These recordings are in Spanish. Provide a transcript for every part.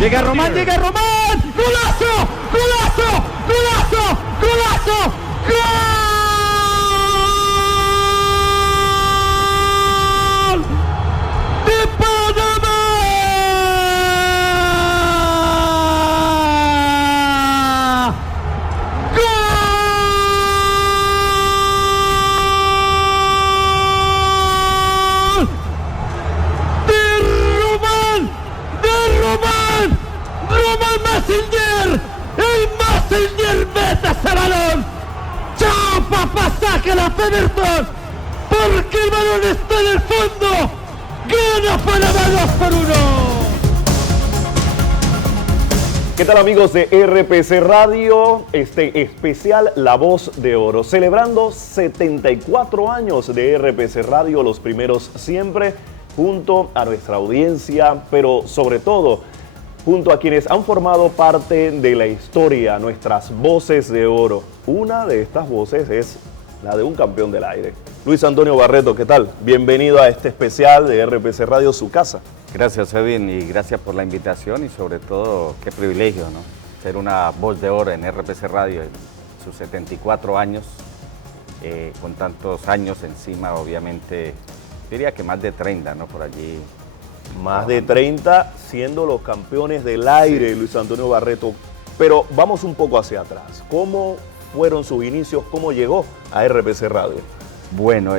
Llega Román, llega Román. ¡Golazo! ¡Golazo! ¡Golazo! ¡Golazo! ¡Gol! ¡De Panamá! El Messenger mete ese balón. ¡Chao, papá! ¡Sácala, Pederson! Porque el balón está en el fondo. ¡Gana Panamá 2-1! ¿Qué tal, amigos de RPC Radio? Este especial La Voz de Oro, celebrando 74 años de RPC Radio, los primeros siempre, junto a nuestra audiencia, pero sobre todo junto a quienes han formado parte de la historia, nuestras voces de oro. Una de estas voces es la de un campeón del aire. Luis Antonio Barreto, ¿qué tal? Bienvenido a este especial de RPC Radio, su casa. Gracias, Edwin, y gracias por la invitación y sobre todo, qué privilegio, ¿no? Ser una voz de oro en RPC Radio en sus 74 años, con tantos años encima, obviamente, diría que más de 30, ¿no? Por allí. Más de 30 siendo los campeones del aire, sí. Luis Antonio Barreto. Pero vamos un poco hacia atrás. ¿Cómo fueron sus inicios? ¿Cómo llegó a RPC Radio? Bueno,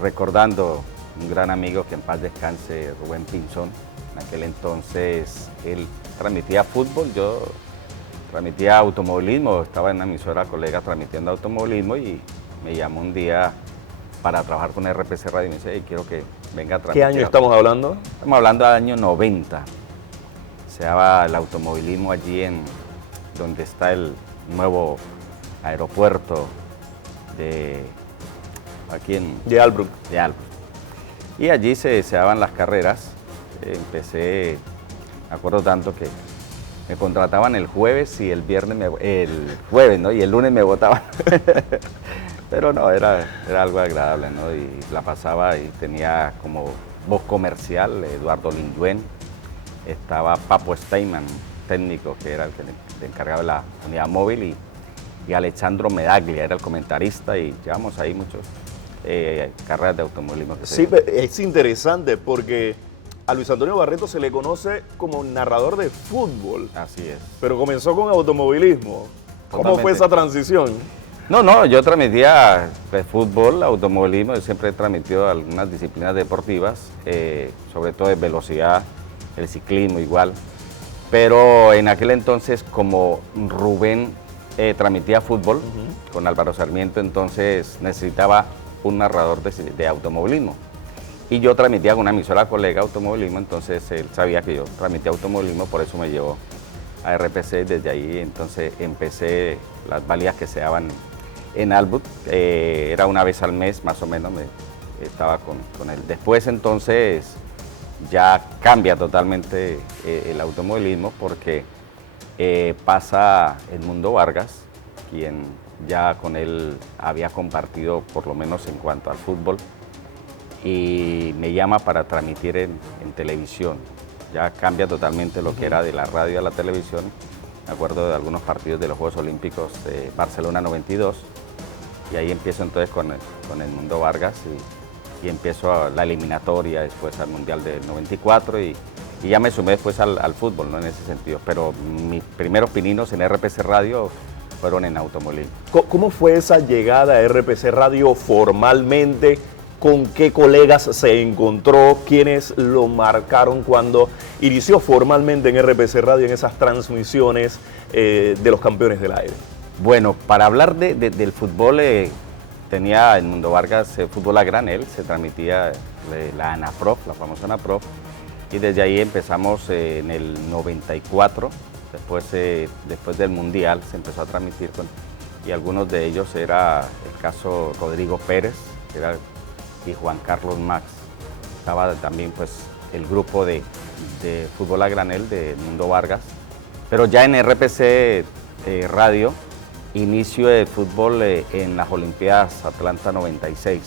recordando un gran amigo que en paz descanse, Rubén Pinzón. En aquel entonces él transmitía fútbol, yo transmitía automovilismo. Estaba en una emisora colega transmitiendo automovilismo y me llamó un día para trabajar con RPC Radio y me dice, hey, quiero que venga a transmitir. ¿Qué año estamos hablando? Estamos hablando del año 90. Se daba el automovilismo allí en donde está el nuevo aeropuerto de Albrook. Y allí se daban las carreras. Empecé, me acuerdo tanto que me contrataban el jueves y el jueves, ¿no? Y el lunes me votaban. Pero no, era algo agradable, ¿no? Y la pasaba y tenía como voz comercial Eduardo Lingüen, estaba Papo Steinman, técnico, que era el que le encargaba de la unidad móvil, y Alessandro Medaglia era el comentarista, y llevamos ahí muchas carreras de automovilismo. Sí, es interesante porque a Luis Antonio Barreto se le conoce como narrador de fútbol. Así es. Pero comenzó con automovilismo. ¿Cómo fue esa transición? No, yo transmitía fútbol, automovilismo, yo siempre he transmitido algunas disciplinas deportivas, sobre todo de velocidad, el ciclismo igual, pero en aquel entonces como Rubén transmitía fútbol con Álvaro Sarmiento, entonces necesitaba un narrador de automovilismo y yo transmitía con una emisora colega automovilismo, entonces él sabía que yo transmitía automovilismo, por eso me llevó a RPC. Desde ahí entonces empecé las válidas que se daban en Albrook, era una vez al mes más o menos, estaba con él. Después entonces ya cambia totalmente el automovilismo porque pasa Edmundo Vargas, quien ya con él había compartido por lo menos en cuanto al fútbol, y me llama para transmitir en televisión. Ya cambia totalmente lo que era de la radio a la televisión. Me acuerdo de algunos partidos de los Juegos Olímpicos de Barcelona 92, y ahí empiezo entonces con Edmundo Vargas y empiezo la eliminatoria después al Mundial del 94 y ya me sumé después al fútbol, ¿no? En ese sentido. Pero mis primeros pininos en RPC Radio fueron en automovilismo. ¿Cómo fue esa llegada a RPC Radio formalmente? ¿Con qué colegas se encontró? ¿Quiénes lo marcaron cuando inició formalmente en RPC Radio en esas transmisiones de los campeones del aire? Bueno, para hablar del fútbol, tenía Edmundo Vargas fútbol a granel, se transmitía la ANAPROF, la famosa ANAPROF, y desde ahí empezamos en el 94, después del Mundial se empezó a transmitir y algunos de ellos era el caso Rodrigo Pérez, y Juan Carlos Max. Estaba también pues el grupo de fútbol a granel de Edmundo Vargas, pero ya en RPC Radio, inicio de fútbol en las Olimpiadas Atlanta 96,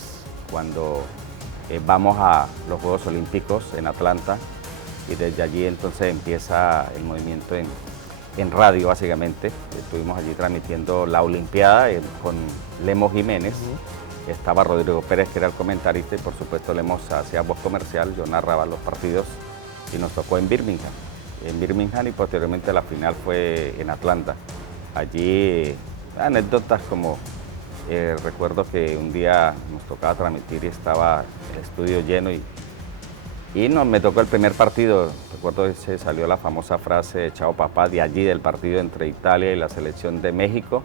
cuando vamos a los Juegos Olímpicos en Atlanta, y desde allí entonces empieza el movimiento en radio básicamente. Estuvimos allí transmitiendo la Olimpiada con Lemos Jiménez. Estaba Rodrigo Pérez, que era el comentarista, y por supuesto Lemos hacía voz comercial, yo narraba los partidos y nos tocó en Birmingham. Y posteriormente la final fue en Atlanta. Allí anécdotas como recuerdo que un día nos tocaba transmitir y estaba el estudio lleno y me tocó el primer partido. Recuerdo que se salió la famosa frase "Chao papá" de allí, del partido entre Italia y la selección de México,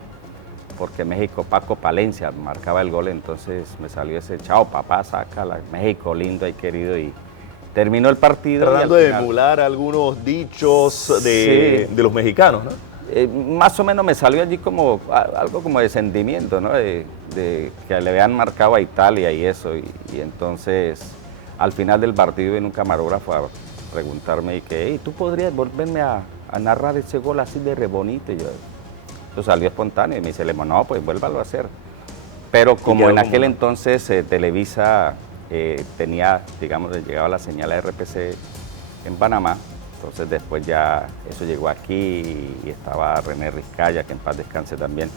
porque México, Paco Palencia marcaba el gol, entonces me salió ese "Chao papá, sácala, México lindo y querido", y terminó el partido. Tratando de emular algunos dichos de los mexicanos, ¿no? Más o menos me salió allí como algo como de sentimiento, ¿no? De que le habían marcado a Italia y eso, y entonces al final del partido vino un camarógrafo a preguntarme y que, hey, ¿tú podrías volverme a narrar ese gol así de re bonito? Y yo salió espontáneo y me dice, no, pues vuélvalo a hacer. Pero como en aquel entonces Televisa tenía, digamos, llegaba la señal a RPC en Panamá, entonces después ya eso llegó aquí y estaba René Rizcaya, que en paz descanse también,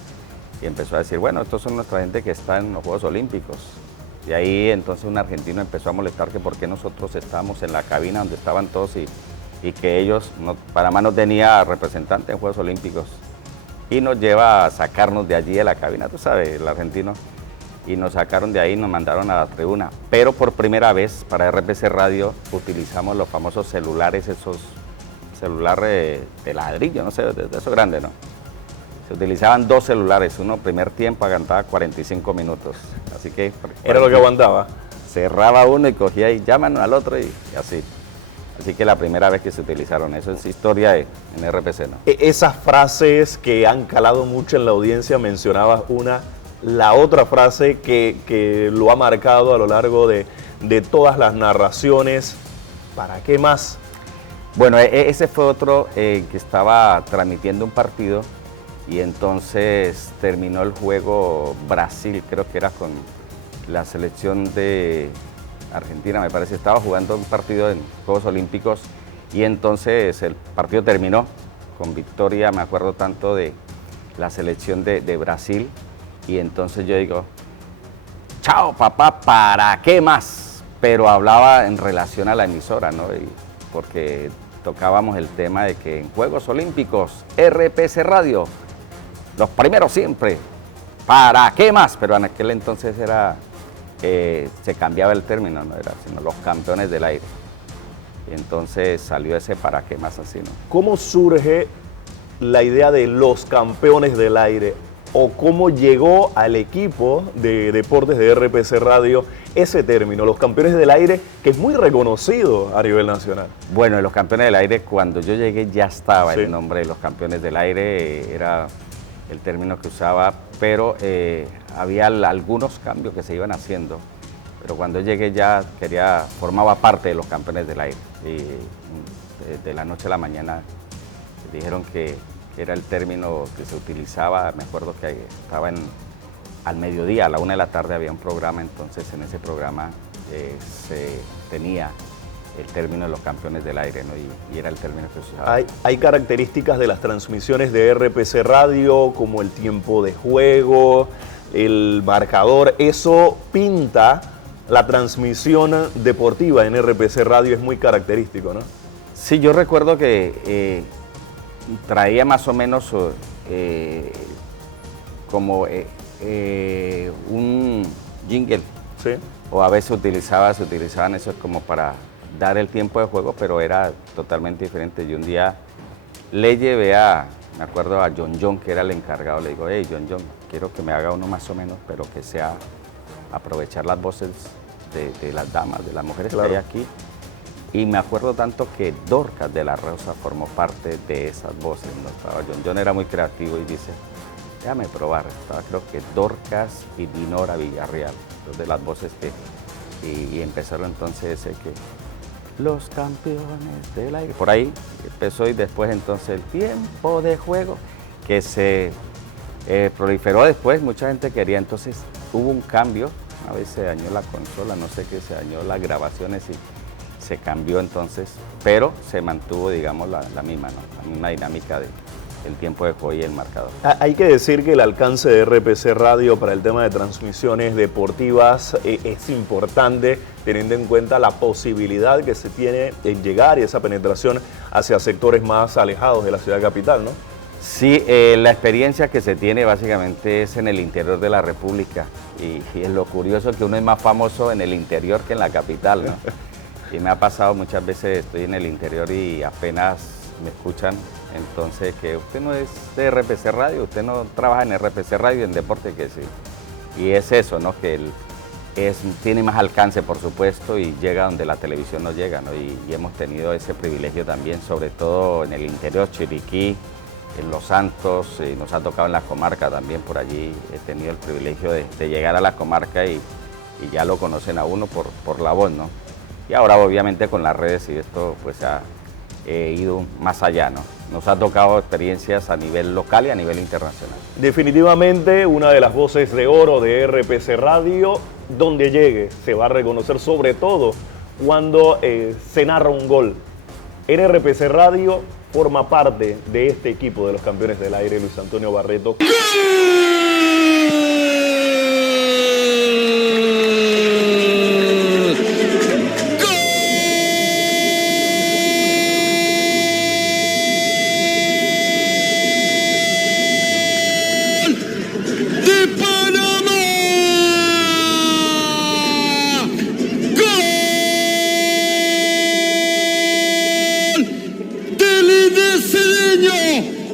y empezó a decir, bueno, estos son nuestra gente que está en los Juegos Olímpicos. Y ahí entonces un argentino empezó a molestar que por qué nosotros estábamos en la cabina donde estaban todos y que ellos, Panamá no tenía representante en Juegos Olímpicos. Y nos lleva a sacarnos de allí de la cabina, tú sabes, el argentino. Y nos sacaron de ahí y nos mandaron a la tribuna. Pero por primera vez para RPC Radio utilizamos los famosos celulares, esos celulares de ladrillo, no sé, de esos grandes, ¿no? Se utilizaban 2 celulares, uno primer tiempo aguantaba 45 minutos. Así que... Era lo que aguantaba. Cerraba uno y cogía y llámanos al otro y así. Así que la primera vez que se utilizaron, eso es historia en RPC, ¿no? Esas frases que han calado mucho en la audiencia, mencionabas una, la otra frase que lo ha marcado a lo largo de todas las narraciones, ¿para qué más? Bueno, ese fue otro que estaba transmitiendo un partido y entonces terminó el juego Brasil, creo que era con la selección de Argentina, me parece, estaba jugando un partido en Juegos Olímpicos y entonces el partido terminó con victoria, me acuerdo tanto de la selección de Brasil, y entonces yo digo, chao papá, ¿para qué más? Pero hablaba en relación a la emisora, ¿no? Porque tocábamos el tema de que en Juegos Olímpicos, RPC Radio, los primeros siempre, ¿para qué más? Pero en aquel entonces era... se cambiaba el término, no era sino los campeones del aire. Y entonces salió ese "para qué más" así, ¿no? ¿Cómo surge la idea de los campeones del aire? ¿O cómo llegó al equipo de deportes de RPC Radio ese término, los campeones del aire, que es muy reconocido a nivel nacional? Bueno, los campeones del aire, cuando yo llegué ya estaba el nombre de los campeones del aire, era el término que usaba, pero había algunos cambios que se iban haciendo, pero cuando llegué ya formaba parte de los campeones del aire, y de la noche a la mañana dijeron que era el término que se utilizaba. Me acuerdo que estaba al mediodía, a la 1 de la tarde había un programa, entonces en ese programa se tenía el término de los campeones del aire, ¿no? Y era el término que se usaba. Hay características de las transmisiones de RPC Radio, como el tiempo de juego, el marcador, eso pinta la transmisión deportiva en RPC Radio, es muy característico, ¿no? Sí, yo recuerdo que traía más o menos como un jingle, ¿sí? O a veces se utilizaban eso como para dar el tiempo de juego, pero era totalmente diferente. Y un día le llevé me acuerdo a John, que era el encargado, le digo, hey John, quiero que me haga uno más o menos, pero que sea aprovechar las voces de las damas, de las mujeres, claro, que hay aquí. Y me acuerdo tanto que Dorcas de la Rosa formó parte de esas voces, ¿no? Estaba John era muy creativo y dice, déjame probar. Estaba creo que Dorcas y Dinora Villarreal, dos de las voces y empezaron entonces ese que los campeones del aire, por ahí empezó, y después entonces el tiempo de juego que se proliferó después, mucha gente quería, entonces hubo un cambio, a veces se dañó la consola, no sé qué, se dañó las grabaciones y se cambió entonces, pero se mantuvo, digamos, la misma, ¿no? La misma dinámica del tiempo de juego y el marcador. Hay que decir que el alcance de RPC Radio para el tema de transmisiones deportivas es importante, teniendo en cuenta la posibilidad que se tiene en llegar y esa penetración hacia sectores más alejados de la ciudad capital, ¿no? Sí, la experiencia que se tiene básicamente es en el interior de la República y es lo curioso que uno es más famoso en el interior que en la capital, ¿no? Y me ha pasado muchas veces, estoy en el interior y apenas me escuchan, entonces que usted no es de RPC Radio, usted no trabaja en RPC Radio en deporte, que sí. Y es eso, ¿no? Que tiene más alcance, por supuesto, y llega donde la televisión no llega, ¿no? Y hemos tenido ese privilegio también, sobre todo en el interior, Chiriquí, en Los Santos, nos ha tocado en la comarca también, por allí he tenido el privilegio de llegar a la comarca y ya lo conocen a uno por la voz, ¿no? Y ahora obviamente con las redes y esto pues ha ido más allá, ¿no? Nos ha tocado experiencias a nivel local y a nivel internacional. Definitivamente una de las voces de oro de RPC Radio, donde llegue se va a reconocer, sobre todo cuando se narra un gol. En RPC Radio forma parte de este equipo de los campeones del aire, Luis Antonio Barreto.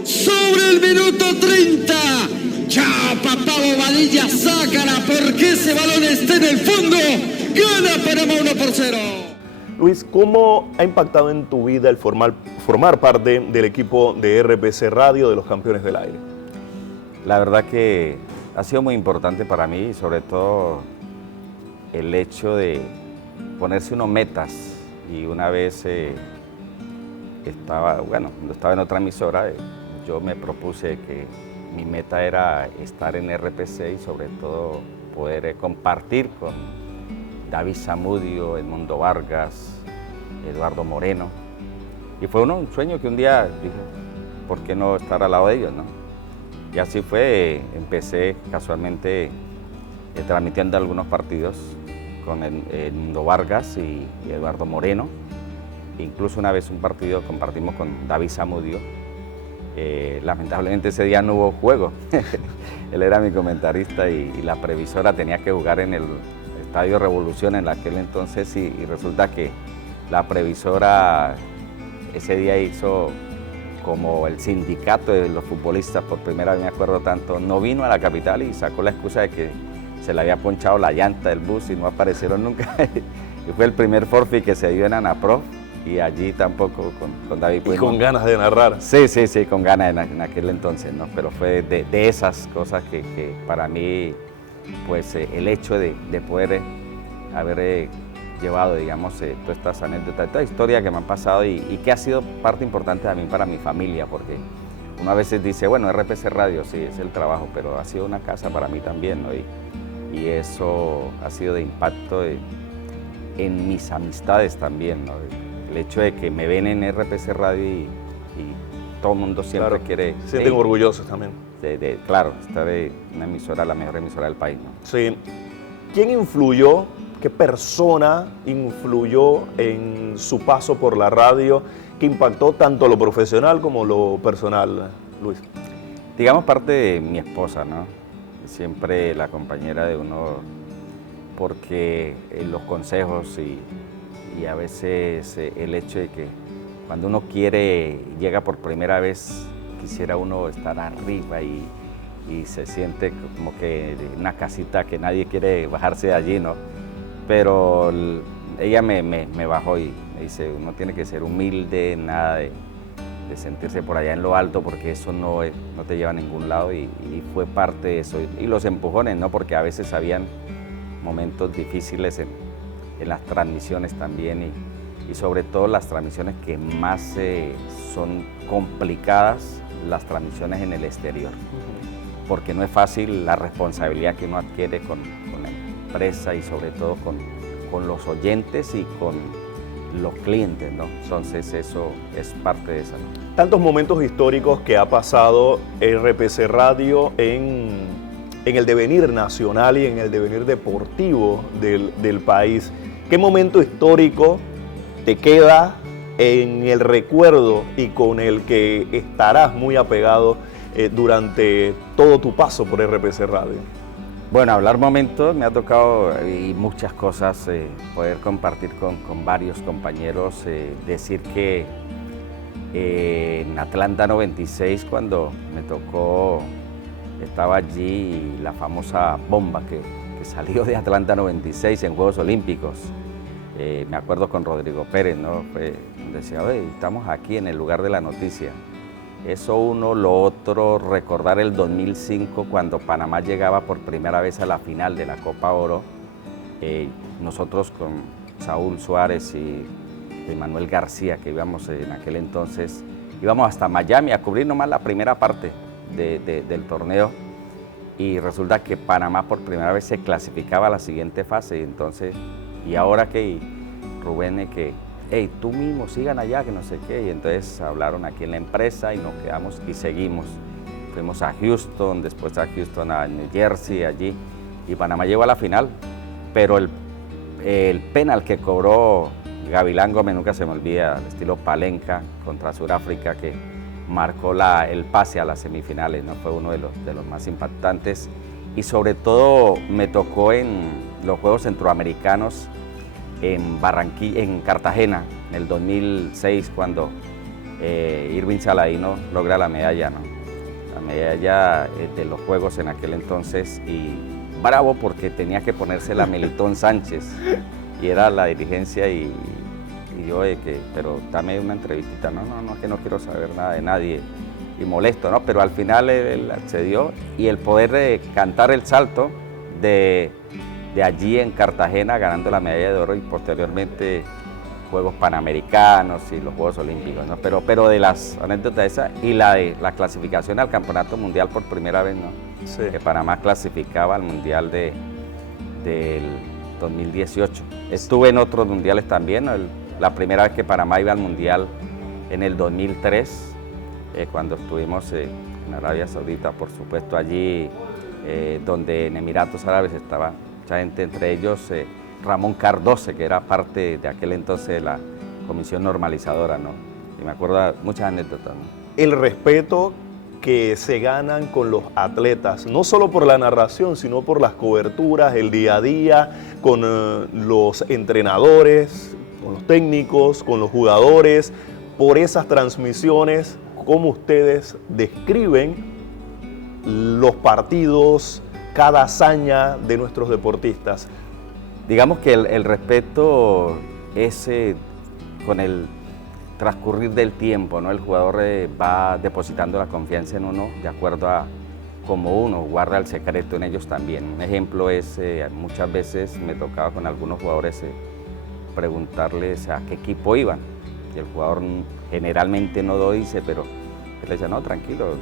Sobre el minuto 30, ya Papá Bobadilla sácala porque ese balón está en el fondo. Gana Panamá 1-0. Luis, ¿cómo ha impactado en tu vida el formar parte del equipo de RPC Radio de los campeones del aire? La verdad que ha sido muy importante para mí, sobre todo el hecho de ponerse unos metas. Y una vez cuando estaba en otra emisora, yo me propuse que mi meta era estar en RPC y sobre todo poder compartir con David Zamudio, Edmundo Vargas, Eduardo Moreno. Y fue un sueño que un día dije, ¿por qué no estar al lado de ellos, no? Y así fue, empecé casualmente transmitiendo algunos partidos con Edmundo Vargas y Eduardo Moreno. Incluso una vez un partido compartimos con David Zamudio. Lamentablemente ese día no hubo juego. Él era mi comentarista y la previsora tenía que jugar en el Estadio Revolución en aquel entonces y resulta que la previsora ese día hizo como el sindicato de los futbolistas, por primera vez me acuerdo tanto, no vino a la capital y sacó la excusa de que se le había ponchado la llanta del bus y no aparecieron nunca. Y fue el primer forfait que se dio en Anaprof. Y allí tampoco con David. Y con ganas de narrar. Sí, con ganas en aquel entonces, ¿no? Pero fue de esas cosas que para mí, pues el hecho de poder haber llevado, digamos, todas estas anécdotas, toda historia que me han pasado y que ha sido parte importante también para mi familia, porque uno a veces dice, bueno, RPC Radio sí, es el trabajo, pero ha sido una casa para mí también, ¿no? Y eso ha sido de impacto en mis amistades también, ¿no? El hecho de que me ven en RPC Radio y todo el mundo siempre quiere... Se sienten orgullosos también. Claro, estar en una emisora, la mejor emisora del país, ¿no? Sí. ¿Quién influyó, qué persona influyó en su paso por la radio que impactó tanto lo profesional como lo personal, Luis? Digamos parte de mi esposa, ¿no? Siempre la compañera de uno, porque los consejos y a veces el hecho de que cuando uno llega por primera vez, quisiera uno estar arriba y se siente como que una casita que nadie quiere bajarse de allí, ¿no? Pero ella me bajó y me dice, uno tiene que ser humilde, nada de sentirse por allá en lo alto, porque eso no te lleva a ningún lado y fue parte de eso. Y los empujones, ¿no? Porque a veces habían momentos difíciles en las transmisiones también y sobre todo las transmisiones que más son complicadas, las transmisiones en el exterior, porque no es fácil la responsabilidad que uno adquiere con la empresa y sobre todo con los oyentes y con los clientes, ¿no? Entonces eso es parte de eso, ¿no? Tantos momentos históricos que ha pasado RPC Radio en el devenir nacional y en el devenir deportivo del país. ¿Qué momento histórico te queda en el recuerdo y con el que estarás muy apegado durante todo tu paso por RPC Radio? Bueno, hablar momentos, me ha tocado y muchas cosas, poder compartir con varios compañeros, decir que en Atlanta 96, cuando me tocó, estaba allí la famosa bomba que salió de Atlanta 96 en Juegos Olímpicos. Me acuerdo con Rodrigo Pérez, ¿no? Decía, oye, estamos aquí en el lugar de la noticia. Eso uno, lo otro, recordar el 2005 cuando Panamá llegaba por primera vez a la final de la Copa Oro. Nosotros con Saúl Suárez y Manuel García, que íbamos en aquel entonces, íbamos hasta Miami a cubrir nomás la primera parte del torneo, y resulta que Panamá por primera vez se clasificaba a la siguiente fase, y entonces, y ahora que Rubén, que hey, tú mismo sigan allá, que no sé qué, y entonces hablaron aquí en la empresa y nos quedamos y seguimos. Fuimos a Houston, después a Houston, a New Jersey, allí, y Panamá llegó a la final, pero el penal que cobró Gavilán Gómez, nunca se me olvida, al estilo Palenca contra Sudáfrica, que marcó el pase a las semifinales, ¿no? Fue uno de los más impactantes, y sobre todo me tocó en los Juegos Centroamericanos en Cartagena, en el 2006, cuando Irving Saladino logra la medalla, ¿no? La medalla de los Juegos en aquel entonces, y bravo porque tenía que ponérsela Melitón Sánchez, y era la dirigencia, y yo, pero dame una entrevistita, no, que no quiero saber nada de nadie, y molesto, ¿no? Pero al final él accedió, y el poder cantar el salto de allí en Cartagena, ganando la medalla de oro, y posteriormente Juegos Panamericanos y los Juegos Olímpicos, ¿no? Pero de las anécdotas esas, y la de la clasificación al Campeonato Mundial por primera vez, ¿no? Sí. Que Panamá clasificaba al Mundial del 2018. Estuve en otros mundiales también, ¿no? La primera vez que Panamá iba al Mundial en el 2003, cuando estuvimos en Arabia Saudita, por supuesto, allí donde en Emiratos Árabes estaba mucha gente, entre ellos Ramón Cardoce, que era parte de aquel entonces de la Comisión Normalizadora, ¿no? Y me acuerdo de muchas anécdotas, ¿no? El respeto que se ganan con los atletas, no solo por la narración, sino por las coberturas, el día a día, con los entrenadores, con los técnicos, con los jugadores, por esas transmisiones, cómo ustedes describen los partidos, cada hazaña de nuestros deportistas. Digamos que el respeto es con el transcurrir del tiempo, ¿no? El jugador va depositando la confianza en uno de acuerdo a cómo uno guarda el secreto en ellos también. Un ejemplo es, muchas veces me tocaba con algunos jugadores preguntarles a qué equipo iban, y el jugador generalmente no lo dice, pero él le dice, no, tranquilo,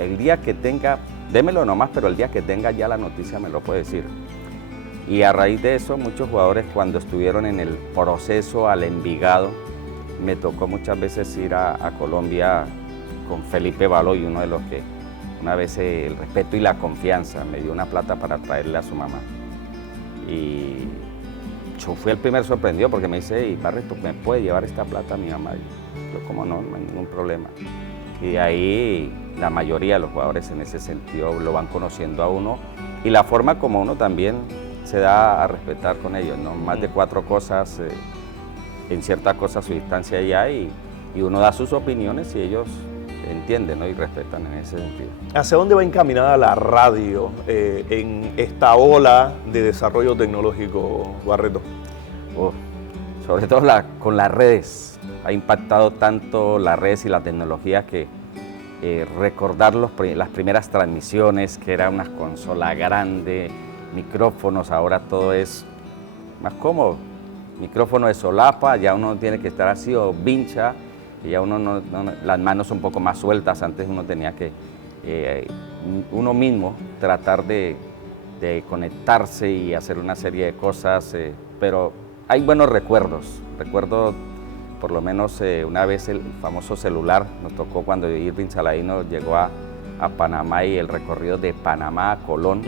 el día que tenga, démelo nomás, pero el día que tenga ya la noticia me lo puede decir. Y a raíz de eso, muchos jugadores, cuando estuvieron en el proceso al Envigado, me tocó muchas veces ir a Colombia con Felipe Baloy, uno de los que una vez el respeto y la confianza me dio una plata para traerle a su mamá. Y yo fui el primer sorprendido porque me dice, hey, Barreto, ¿me puede llevar esta plata a mi mamá? Y yo, ¿cómo no? No hay ningún problema. Y de ahí la mayoría de los jugadores en ese sentido lo van conociendo a uno, y la forma como uno también se da a respetar con ellos, ¿no? Más de 4 cosas, en ciertas cosas su distancia ya, y uno da sus opiniones y ellos entienden, ¿no? Y respetan en ese sentido. ¿Hacia dónde va encaminada la radio en esta ola de desarrollo tecnológico, Barreto? Sobre todo con las redes. Ha impactado tanto las redes y la tecnología que recordar las primeras transmisiones, que era una consola grande, micrófonos, ahora todo es más cómodo. Micrófono de solapa, ya uno no tiene que estar así o vincha, y ya uno las manos un poco más sueltas. Antes uno tenía que uno mismo tratar de conectarse y hacer una serie de cosas, pero hay buenos recuerdos. Recuerdo por lo menos una vez el famoso celular nos tocó cuando Irving Saladino llegó a Panamá y el recorrido de Panamá a Colón,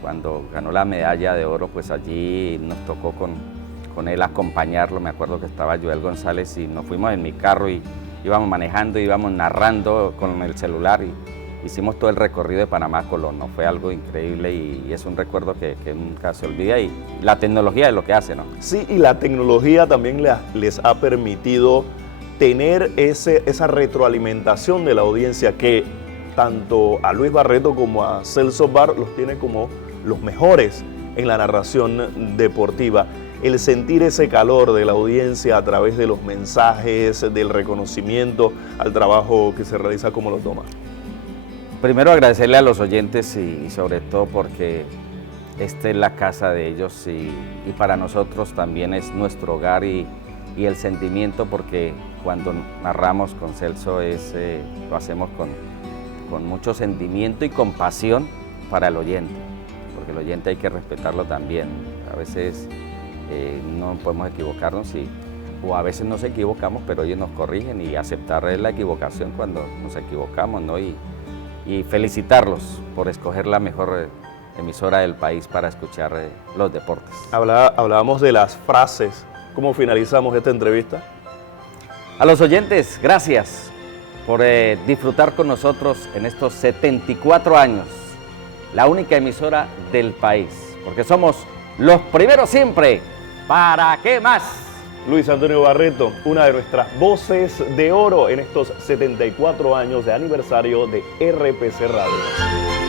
cuando ganó la medalla de oro, pues allí nos tocó con él acompañarlo. Me acuerdo que estaba Joel González y nos fuimos en mi carro y íbamos manejando, íbamos narrando con el celular y hicimos todo el recorrido de Panamá a Colón, ¿no? Fue algo increíble y es un recuerdo que nunca se olvida, y la tecnología es lo que hace, ¿no? Sí, y la tecnología también les ha permitido tener esa retroalimentación de la audiencia, que tanto a Luis Barreto como a Celso Bar los tiene como los mejores en la narración deportiva. El sentir ese calor de la audiencia a través de los mensajes, del reconocimiento al trabajo que se realiza, ¿cómo lo toma? Primero agradecerle a los oyentes y sobre todo porque esta es la casa de ellos y para nosotros también es nuestro hogar y el sentimiento, porque cuando narramos con Celso lo hacemos con mucho sentimiento y compasión para el oyente, porque el oyente hay que respetarlo también. A veces no podemos equivocarnos o a veces nos equivocamos, pero ellos nos corrigen, y aceptar la equivocación cuando nos equivocamos, ¿no? Y felicitarlos por escoger la mejor emisora del país para escuchar los deportes. Hablábamos de las frases. ¿Cómo finalizamos esta entrevista? A los oyentes, gracias por disfrutar con nosotros en estos 74 años, la única emisora del país, porque somos los primeros siempre. ¿Para qué más? Luis Antonio Barreto, una de nuestras voces de oro en estos 74 años de aniversario de RPC Radio.